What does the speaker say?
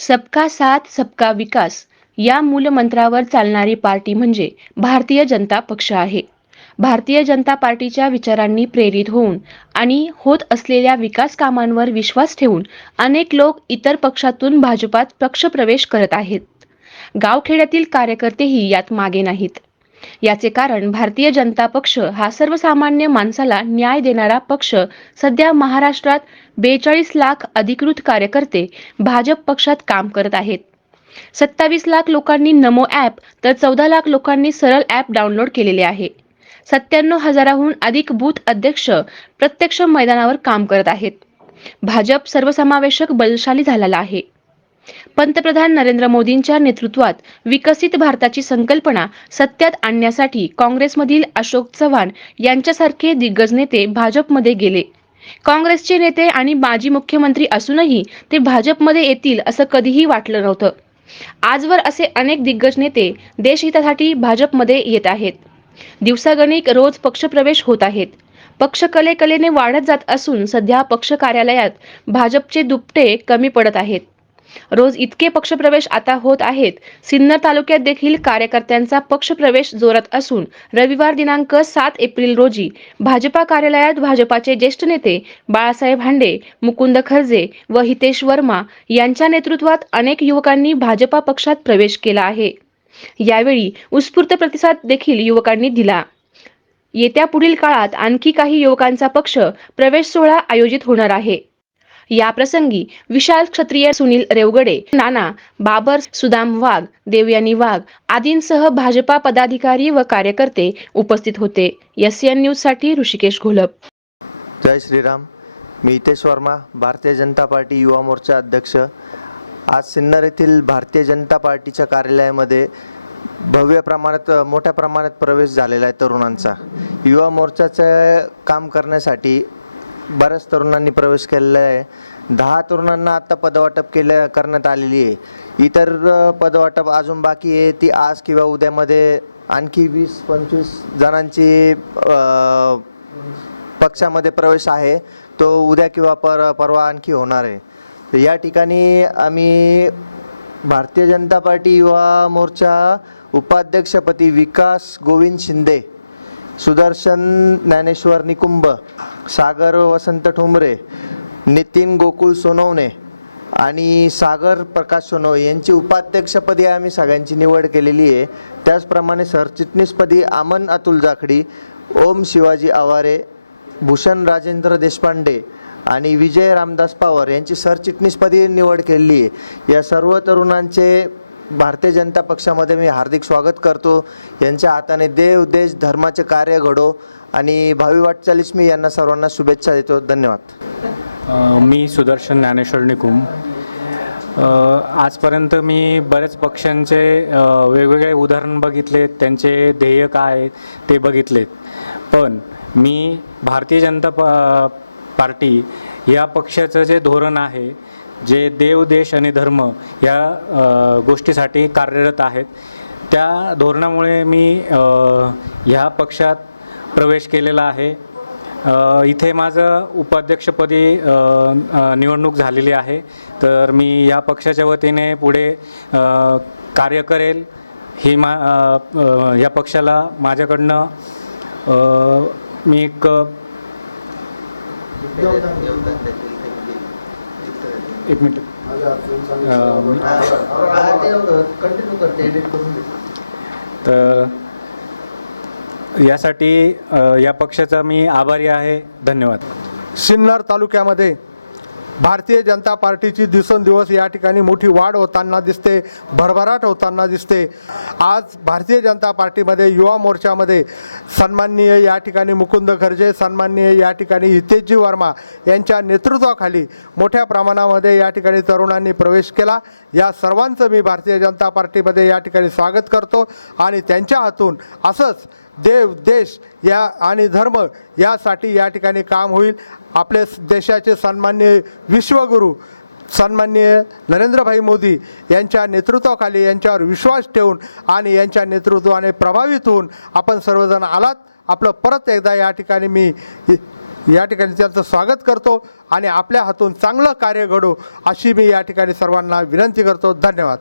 सबका साथ सबका विकास या मूलमंत्रावर चालणारी पार्टी म्हणजे भारतीय जनता पक्ष आहे. भारतीय जनता पार्टीच्या विचारांनी प्रेरित होऊन आणि होत असलेल्या विकास कामांवर विश्वास ठेवून अनेक लोक इतर पक्षातून भाजपात पक्षप्रवेश करत आहेत. गावखेड्यातील कार्यकर्तेही यात मागे नाहीत. याचे कारण भारतीय जनता पक्ष हा सर्वसामान्य माणसाला न्याय देणारा पक्ष. सध्या महाराष्ट्रात बेचाळीस लाख अधिकृत कार्यकर्ते भाजप पक्षात काम करत आहेत. सत्तावीस लाख लोकांनी नमो ॲप तर चौदा लाख लोकांनी सरळ ॲप डाउनलोड केलेले आहे. सत्त्याण्णव हजाराहून अधिक बूथ अध्यक्ष प्रत्यक्ष मैदानावर काम करत आहेत. भाजप सर्वसमावेशक बलशाली झालेला आहे. पंतप्रधान नरेंद्र मोदींच्या नेतृत्वात विकसित भारताची संकल्पना सत्यात आणण्यासाठी काँग्रेसमधील अशोक चव्हाण यांच्यासारखे दिग्गज नेते भाजपमध्ये गेले. काँग्रेसचे नेते आणि माजी मुख्यमंत्री असूनही ते भाजपमध्ये येतील असं कधीही वाटलं नव्हतं. आजवर असे अनेक दिग्गज नेते देशहितासाठी भाजपमध्ये येत आहेत. दिवसागणिक रोज पक्षप्रवेश होत आहेत. पक्ष कले कलेने वाढत जात असून सध्या पक्ष कार्यालयात भाजपचे दुपटे कमी पडत आहेत. रोज इतके पक्षप्रवेश आता होत आहेत. सिन्नर तालुक्यात देखील कार्यकर्त्यांचा पक्षप्रवेश जोरात असून रविवार दिनांक सात एप्रिल रोजी भाजपा कार्यालयात भाजपाचे ज्येष्ठ नेते बाळासाहेब हांडे मुकुंद खरजे व हितेश वर्मा यांच्या नेतृत्वात अनेक युवकांनी भाजपा पक्षात प्रवेश केला आहे. यावेळी उत्स्फूर्त प्रतिसाद देखील युवकांनी दिला. येत्या पुढील काळात आणखी काही युवकांचा पक्ष प्रवेश सोहळा आयोजित होणार आहे. या प्रसंगी विशाल क्षत्रिय सुनील रेवगडे नाना बाबर सुदाम वाघ देवयानी वाघ आदींसह भाजपा पदाधिकारी व कार्यकर्ते उपस्थित होते. एस एन न्यूजसाठी ऋषिकेश घोलप. जय श्रीराम. मी हितेश वर्मा भारतीय जनता पार्टी युवा मोर्चा अध्यक्ष. आज सिन्नर येथील भारतीय जनता पार्टीच्या कार्यालयामध्ये भव्य प्रमाणात मोठ्या प्रमाणात प्रवेश झालेला आहे तरुणांचा. युवा मोर्चाचं काम करण्यासाठी बऱ्याच तरुणांनी प्रवेश केलेला आहे. दहा तरुणांना आत्ता पदवाटप केलं करण्यात आलेली आहे. इतर पदवाटप अजून बाकी आहे. ती आज किंवा उद्यामध्ये आणखी वीस पंचवीस जणांची पक्षामध्ये प्रवेश आहे. तो उद्या किंवा पर परवा आणखी होणार आहे. तर या ठिकाणी आम्ही भारतीय जनता पार्टी युवा मोर्चा उपाध्यक्षपदी विकास गोविंद शिंदे सुदर्शन ज्ञानेश्वर निकुंभ सागर वसंत ठुमरे नितीन गोकुळ सोनवणे आणि सागर प्रकाश सोनवणे यांची उपाध्यक्षपदी आम्ही सगळ्यांची निवड केलेली आहे. त्याचप्रमाणे सरचिटणीसपदी आमन अतुल जाखडी ओम शिवाजी आवारे भूषण राजेंद्र देशपांडे आणि विजय रामदास पवार यांची सरचिटणीसपदी निवड केलेली आहे. या सर्व तरुणांचे भारतीय जनता पक्षामध्ये मी हार्दिक स्वागत करतो. यांच्या हाताने देव देश धर्माचे कार्य घडो आणि भावी वाटचालीस मी यांना सर्वांना शुभेच्छा देतो. धन्यवाद. मी सुदर्शन ज्ञानेश्वर निकुम. आजपर्यंत मी बऱ्याच पक्षांचे वेगवेगळे उदाहरण बघितले त्यांचे ध्येय काय आहेत ते बघितलेत पण मी भारतीय जनता प पार्टी या पक्षाचं जे धोरण आहे जे देव देश आणि धर्म या गोष्टीसाठी कार्यरत आहेत त्या धोरणामुळे मी ह्या पक्षात प्रवेश केलेला आहे. इथे माझं उपाध्यक्षपदी निवडणूक झालेली आहे. तर मी या पक्षाच्या वतीने पुढे कार्य करेल. ही मा ह्या या पक्षाला माझ्याकडनं मी एक एक मिनिट. तर यासाठी या पक्षाचा मी आभारी आहे. धन्यवाद. सिन्नर तालुक्यामध्ये भारतीय जनता पार्टीची दिवसेंदिवस या ठिकाणी मोठी वाढ होताना दिसते भरभराट होताना दिसते. आज भारतीय जनता पार्टीमध्ये युवा मोर्चामध्ये सन्माननीय या ठिकाणी मुकुंद खर्जे सन्माननीय या ठिकाणी हितेशजी वर्मा यांच्या नेतृत्वाखाली मोठ्या प्रमाणामध्ये या ठिकाणी तरुणांनी प्रवेश केला. या सर्वांचं मी भारतीय जनता पार्टीमध्ये या ठिकाणी स्वागत करतो आणि त्यांच्या हातून असंच देव देश या आणि धर्म यासाठी या ठिकाणी काम होईल. आपले देशाचे सन्मान्य विश्वगुरू सन्मान्य नरेंद्रभाई मोदी यांच्या नेतृत्वाखाली यांच्यावर विश्वास ठेवून आणि यांच्या नेतृत्वाने प्रभावित होऊन आपण सर्वजण आलात. आपलं परत एकदा या ठिकाणी मी या ठिकाणी त्यांचं स्वागत करतो आणि आपल्या हातून चांगलं कार्य घडो अशी मी या ठिकाणी सर्वांना विनंती करतो. धन्यवाद.